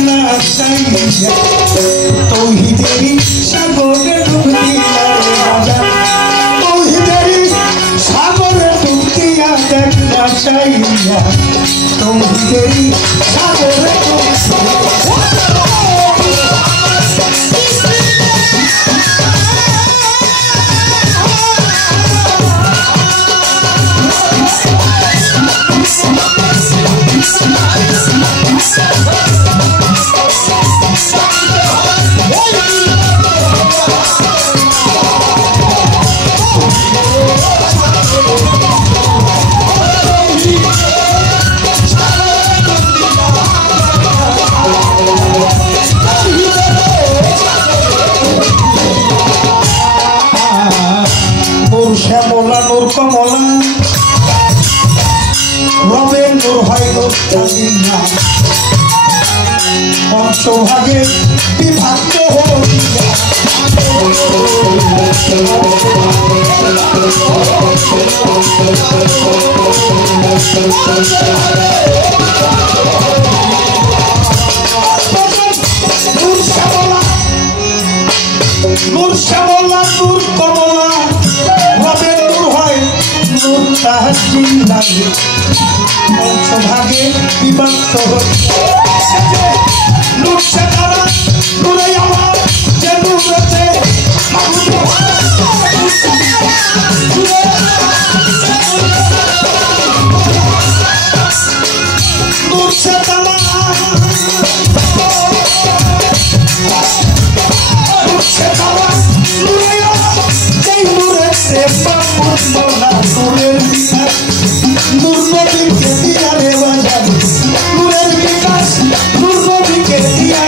না চাইয়া তৌহিদেরই সাগরে ডুব দিয়া রে বাজান তৌহিদেরই সাগরে ডুব দিয়া দেখ না চাইয়া তৌহিদেরই সাগরে ডুব শ্যামলা নূর কমলা রবে নূর হয় নূর জানি না পঞ্চভাগে বিভক্ত হইয়া নূর শ্যামলা নূর কমলা রবে নূর হয় নূর তাহাজি লাগে পঞ্চভাগে বিভক্ত হইয়া নূর সে তারা নূরে আমার যে নূর আছে নূর সে তারা নূর সে তারা নূরে আমার যেই নূরে সে বাপুর মোলা নূরের বিকাশ নূর নবীকে দিয়া রে বাজান নূরের বিকাশ নূর নবীকে দিয়া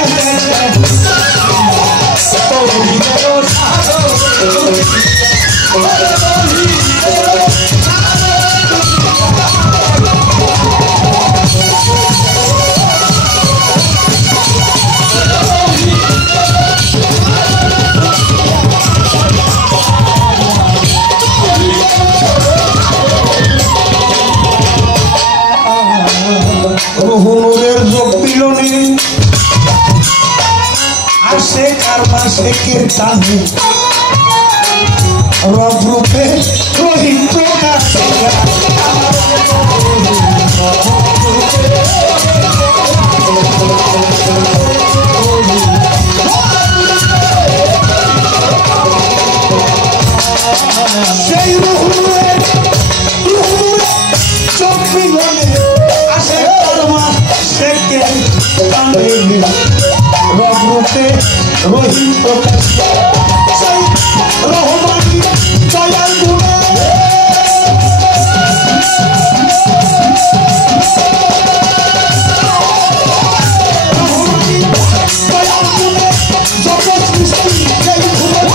রুহুনুরের যোগ মিলনে আসে কার মাসে কীর্তানে রব রূপে রহিম প্রকাশ সেই রুহুনুরের যোগ মিলনে আসে কার মাসে কীর্তানে রব রূপে রহিম প্রকাশ রহমানি দয়াল গুণে রহমানি দয়াল গুণে যত সৃষ্টি সেই গুণে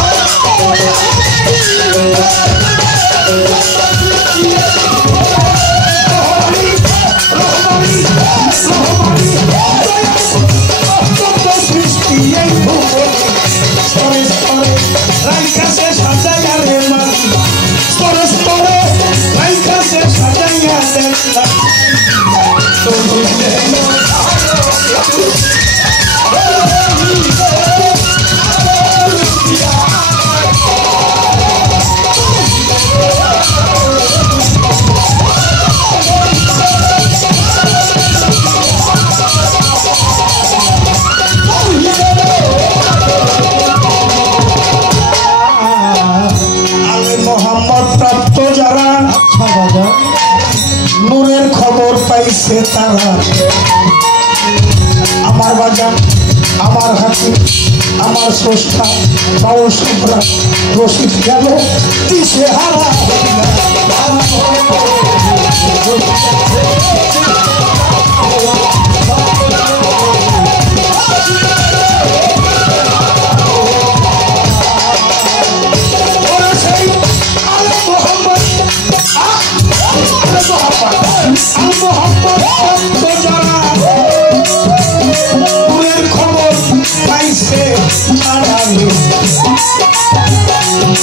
নূরের খবর পাইছে তারা আমার বাজান আমার হাতে আমার স্রষ্টা বাউল সম্রাট রশিদ গেল দিশে হারা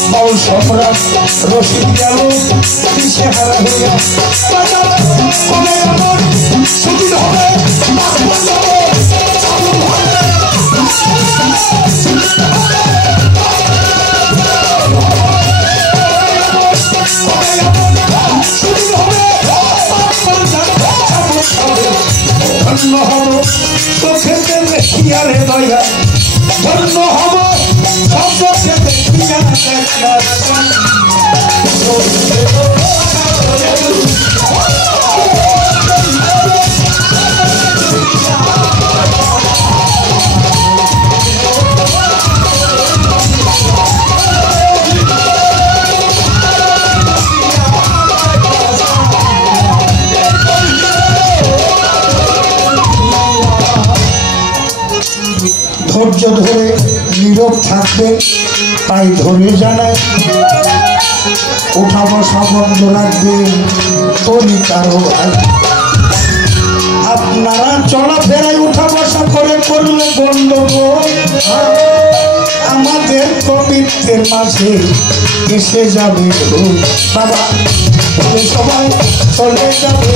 বাউল সম্রাট রশিদ গেল দিশে হারা হইয়া কবে আমার সুদিন হবে দেখিয়ারে দয়া ধন্য হব শব্দকে দেখিয়া ধৈর্য ধরে নীরব থাকবে তাই ধরে জানায় উঠা বসা বন্ধ রাখবে তরি কারো ভাই আপনারা চলাফেরায় উঠা বসা করে করলে গন্ডগোল আমাদের পবিত্রের মাঝে এসে যাবে বাবা সবাই চলে যাবে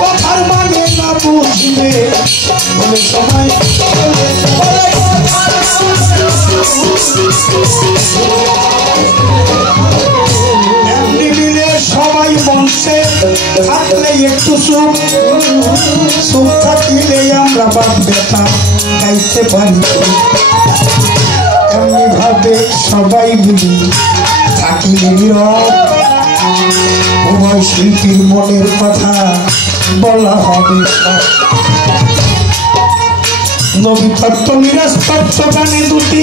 কথার মানে না বুঝবে বলে সবাই এমনি মিলে সবাই মঞ্চে থাকলে একটু সুখ থাকিলে আমরা বাপ বেটা গাইতে পারি এমনি ভাবে সবাই মিলি থাকিলে নীরব উভয় শিল্পীর মনের কথা বলা হবে নবী তত্ত্ব মিরাজ তত্ত্ব গানে দুটি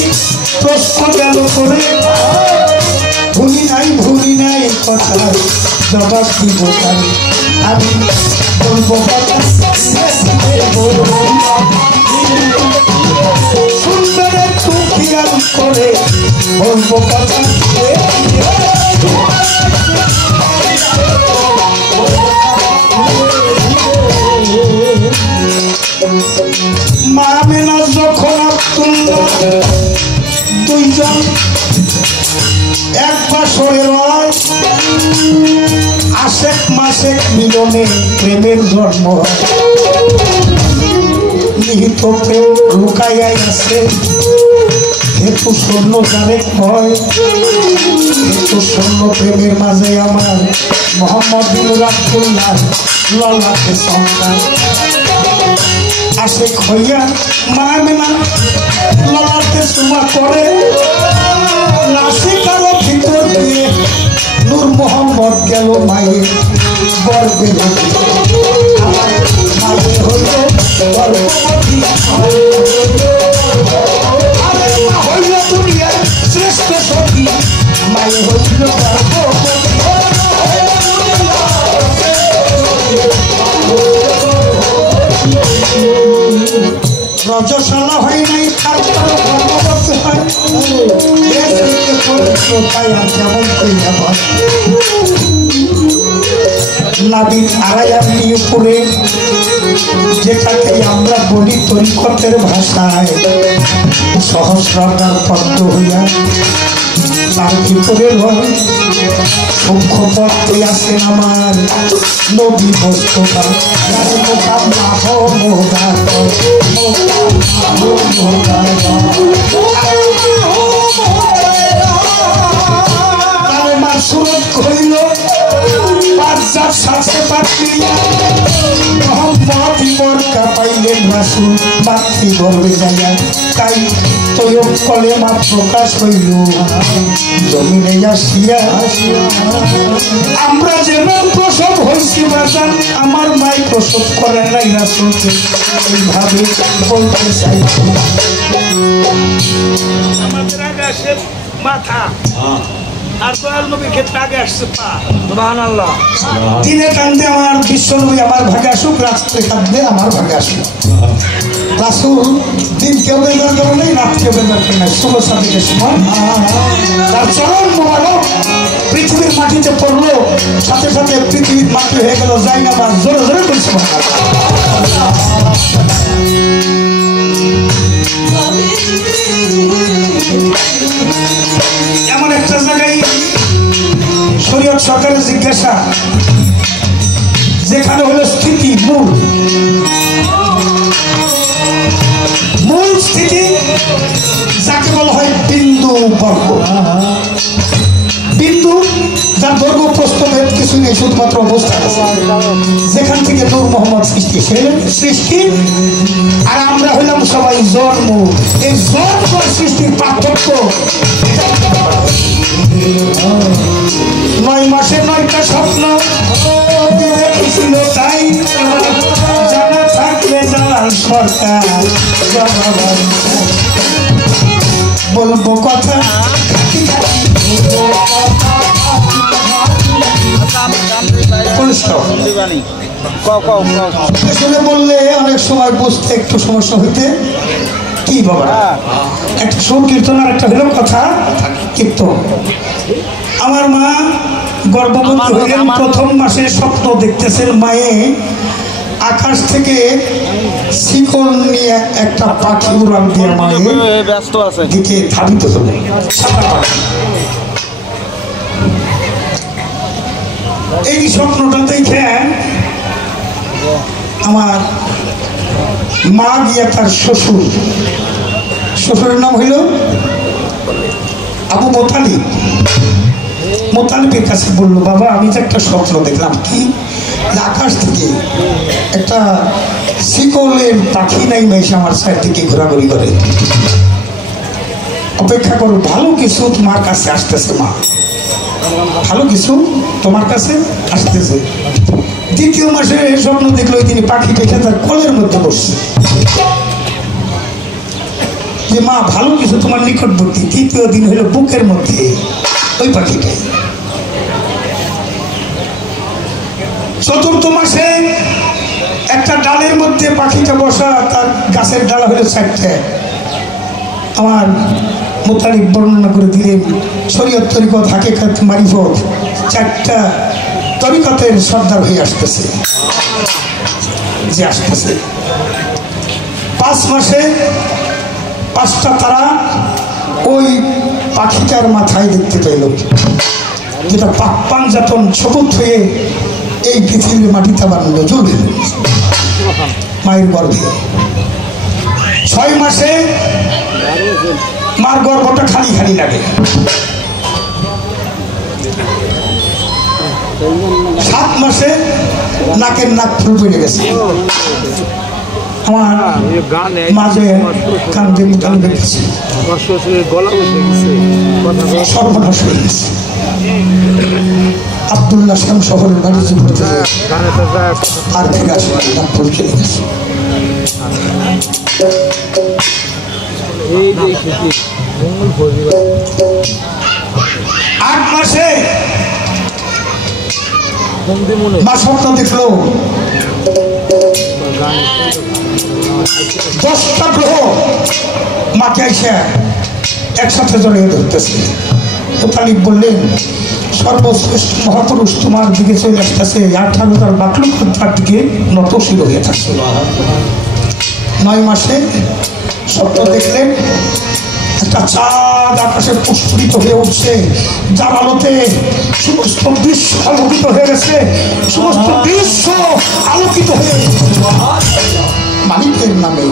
প্রশ্ন গেল করে ভুলি নাই কথা জবাব দিব আমি বলবো সুন্দর একটু খেয়াল করে বলবো কথা মা মেনা যখন আব্দুল্লাহ দুইজন এক বাসরে রয় আশেক মাসেক মিলনে প্রেমের জন্ম নিহিত প্রেম লুকাইয়াই আছে হেতু শূন্য যারে হয় হেতু শূন্য প্রেমের মাঝে আমার মোহাম্মদ বিন আব্দুল্লাহ ললাটে সন্তান আশেক হইয়া মা মেনা ললাটে সুমা করে নাসিকারও ভিতর দিয়ে নূর মোহাম্মদ গেল মায়ের গর্বে আমার মায়ের হইল গর্ভবতী হইল দুনিয়ার শ্রেষ্ঠ সখী মায়ের হইল গর্ভবতী রজশালা হয় নাই তারপর গর্ভবতী হয় নাবিক আড়াইয়ামনি উপরে যেটাকে আমরা বলি তরিকতের ভাষায় সহস্রাকার পদ্ম হইয়া তার ভিতরে রয় সূক্ষ্ম পদ্মে আছেন আমার নবী মোস্তফা সুরত কইল বাদশার সাথে পাঠিয়া মোহাম্মদ বরকা পাইলেন রাসূল মাতৃগর্ভে যাইয়া তাই তৈব কলেমা প্রকাশ হইল জমিনে আসিয়া আমরা যেমন প্রসব হইছি বাজান আমার মাই প্রসব করেন নাই রাসূলকে এইভাবে বলতে চাইছি আমাদের আগে আসে মাথা আর দয়াল নবীর ক্ষেত্রে আগে আসছে পা সুবহানাল্লাহ দিনে কান্দে আমার বিশ্বনবী আমার ভাগে আসুক রাত্রে কান্দে আমার ভাগে আসুক রাসূল দিন কেউ বেদার নেই রাত কেউ বেদার নাই ষোলো সাদিকের সময় তার চরণ মোবারক পৃথিবীর মাটিতে পড়লো সাথে সাথে পৃথিবীর মাটি হয়ে গেল যাই না বা জোরে জোরে করছে এমন একটা জায়গায় শরীয়ত সরকারের জিজ্ঞাসা যেখানে হলো স্থিতি মূল স্থিতি যাকে বলা হয় বিন্দু বর্গ বিন্দু যার দৈর্ঘ্য প্রস্থ ভেদ কিছু কিছু নেই, শুধুমাত্র অবস্থা আছে। যেখান থেকে নূর মোহাম্মদ সৃষ্টি, সৃষ্টি আর আমরা হইলাম সবাই জন্ম। এই জন্ম সৃষ্টির পার্থক্য 9 মাসে 9টা স্বপ্ন ছিল, তাই জানা থাকলে জানার সরকার বলবো কথা বললে অনেক সময় বুঝতে একটু সমস্যা হইতে কি বাবা। একটা সংকীর্তন আর একটা হইল কথা কীর্তন। আমার মা গর্ভবতী হইলেন, প্রথম মাসে স্বপ্ন দেখতেছেন মায়ে আকাশ থেকে শিকল নিয়ে একটা পাখি উড়ান দিয়ে মায়ের দিকে ধাবিত হলো। এই স্বপ্নটা দেখে আমার মা গিয়া তার শ্বশুরের নাম হইল আবু মোতালিব। মোতালিবের কাছে বললো, বাবা আমি তো একটা স্বপ্ন দেখলাম, কি আকাশ থেকে একটা শিকলের পাখি নাই মেশে আমার সাইড থেকে ঘোরাঘুরি করে। অপেক্ষা করো, ভালো কিছু তোমার কাছে আসতেছে মা, ভালো কিছু তোমার কাছে আসতেছে। দ্বিতীয় মাসে স্বপ্ন দেখলো তিনি পাখি দেখে তার কোলের মধ্যে বসছে, যে মা ভালো কিছু তোমার নিকটবর্তী। তৃতীয় দিন হলো বুকের মধ্যে ওই পাখিটাই। চতুর্থ মাসে একটা ডালের মধ্যে পাখিটা বসা, তার গাছের ডালা হলো 4টে। আমার মোতালিব বর্ণনা করে দিলেন শরীয়ত তরিকত হাকিকত মারিফত 4টা তরিকতের সর্দার হয়ে আসতেছে, যে আসতেছে। 5 মাসে 5টা তারা ওই পাখিটার মাথায় দেখতে পেল, যেটা পাঞ্জাতন সবুজ হয়ে এই পৃথিবীর মাটিতে বানালো জ্বলবে মায়ের গর্ভে। 6 মাসে মার গর্ভটা খালি খালি লাগে। 7 মাসে নাকের নাক ফুল পড়ে গেছে। আমার মাঝে কান্দে মুতাল বেঁধেছে, সর্বনাশ হয়ে গেছে। আব্দুল্লাহ শাম শহরের বাণিজ্য করতে আর ফিরে আসে নাক ফুল চলে গেছে। 8 মাসে মা স্বপ্ন দেখলো 10টা গ্রহ মাকে এসে একসাথে জড়িয়ে ধরতেছে। মোতালিব বললেন, সর্বশ্রেষ্ঠ মহাপুরুষ তোমার দিকে চলে আসতেছে, 18,000 বাকলুকার দিকে নতশির হয়ে থাকছে। 9 মাসে স্বপ্ন দেখলেন একটা চাঁদ আকাশে প্রস্ফুটিত হয়ে উঠছে, যার আলোতে সমস্ত বিশ্ব আলোকিত হয়ে গেছে, সমস্ত বিশ্ব আলোকিত হয়ে মালিকের নামে।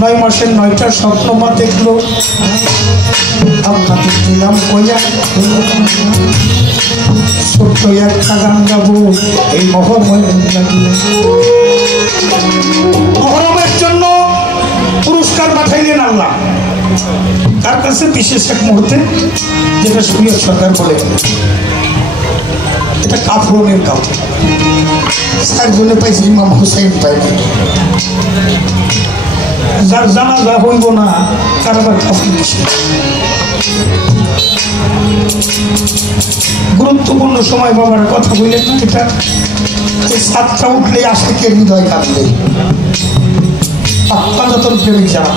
9 মাসের 9টা স্বপ্ন মা দেখলো। আপনাকে দিলাম কইয়া ছোট্ট একটা গান গাবো এই মহরমের জন্য পুরস্কার পাঠাইলেন আল্লাহ তার কাছে বিশেষ এক মুহূর্তে, যেটা শরীয়ত সরকার বলে এটা কাফরনের কাপড়। 4 জনে পাইছে, ইমাম হুসাইন পাইনি। যার জানাজা হইব না তার আবার কাফন কিসে। গুরুত্বপূর্ণ সময় বাবার কথা বললেন না, এটা এই 7টা উঠলে আশিকে হৃদয় কাঁদলে পাঞ্জাতন প্রেমিক যারা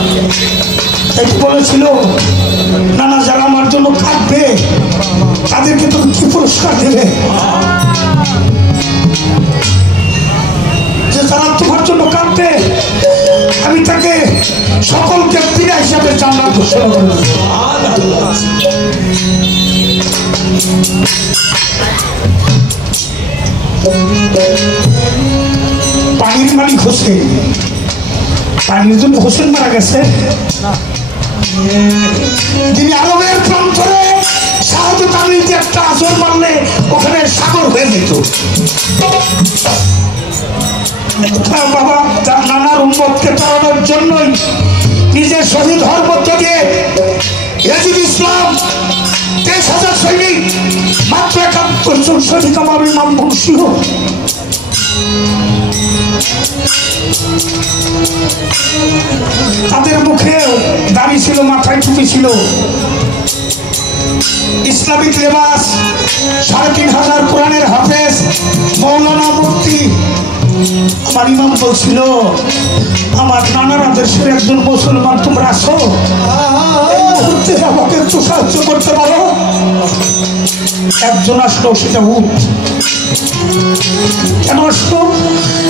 তাই বলেছিল, নানা যারা আমার জন্য কাঁদবে তাদেরকে তুমি কি পুরস্কার দেবে? যে যারা তোমার জন্য কাঁদবে আমি তাকে সকলকে পীড়া হিসাবে জান্নাত ঘোষণা করে দেব। পানির মালিক হোসেন, পানির জন্য হোসেন মারা গেছে, যিনি আরবের প্রান্তরে শাহাদত আলীতে একটা আসর মারলে ওখানে সাগর হয়ে যেত। বাবা তার নানার উম্মতকে তাড়ানোর জন্যই নিজের শহীদ হওয়ার মধ্য দিয়ে ইয়াজিদ ইসলাম 23,000 সৈনিক মাত্র 71 জন সৈনিক আমার ইমাম মুর্শিদ তাদের মুখে দাড়ি ছিল, মাথায় টুপি ছিল, ইসলামিক লেবাস, 3,500 কোরআনের হাফেজ, মৌলানা মুফতি। আমার ইমাম বলছিল আমার নানার আদর্শের একজন মুসলমান তোমরা আসো, এই মুহূর্তে আমাকে একটু সাহায্য করতে পারো। একজন আসলো, সেটা উঠ। কেন আসলো?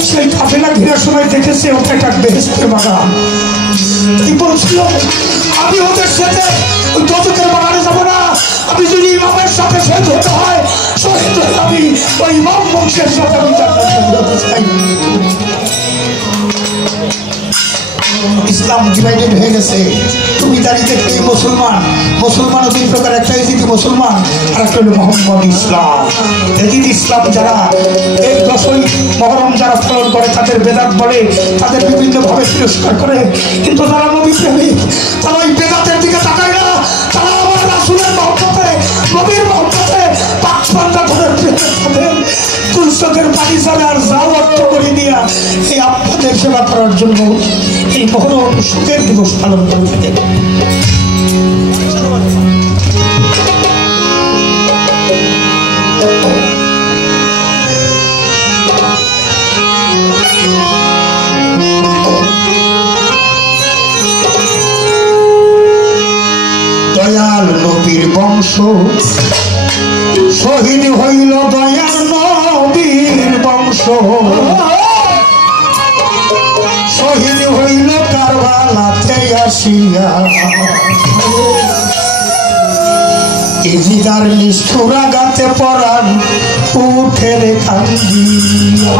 সেই কাফেলা ঘিরে সময় দেখেছে ওটা একটা বেহেশতের বাগান। তাই বলছিল আমি ওদের সাথে ওই দোজখের বাগানে যাবো না, আমি যদি ইমামের সাথে শহীদ হতে হয় শহীদ হয়ে আমি ওই ইমাম বংশের সাথে আমি জান্নাতে চাই। ইসলাম ডিভাইডেড হয়ে গেছে। তুমি দাঁড়িয়ে দেখলে মুসলমান, মুসলমানও দুই প্রকার, একটা হয়েছে মুসলমান আর একটা হলো মোহাম্মদ ইসলাম। এদিন ইসলাম যারা এই 10ই মহরম যারা পালন করে তাদের বেদাত বলে, তাদের বিভিন্নভাবে তিরস্কার করে, কিন্তু তারা নবী প্রেমিক, তারা ওই বেদাতের দিকে তাকায় না, তারা আমার রাসূলের মহব্বতে, নবীর মহব্বতে, পাক পাঞ্জাবের প্রেমে তাদের তুলসকের পানি ছাড়া আর যাও অর্থ করে দিয়া এই আপনাদের সেবা করার জন্য এই মহরম সুখের দিবস পালন করে থাকে। দয়াল নবীর বংশ শহীদ হইল, দয়াল নবীর বংশ শহীদ হইল কারবালাতে আসিয়া, ইজিদার নিষ্ঠুর আঘাতে পরাণ উঠে রে কান্দিয়া।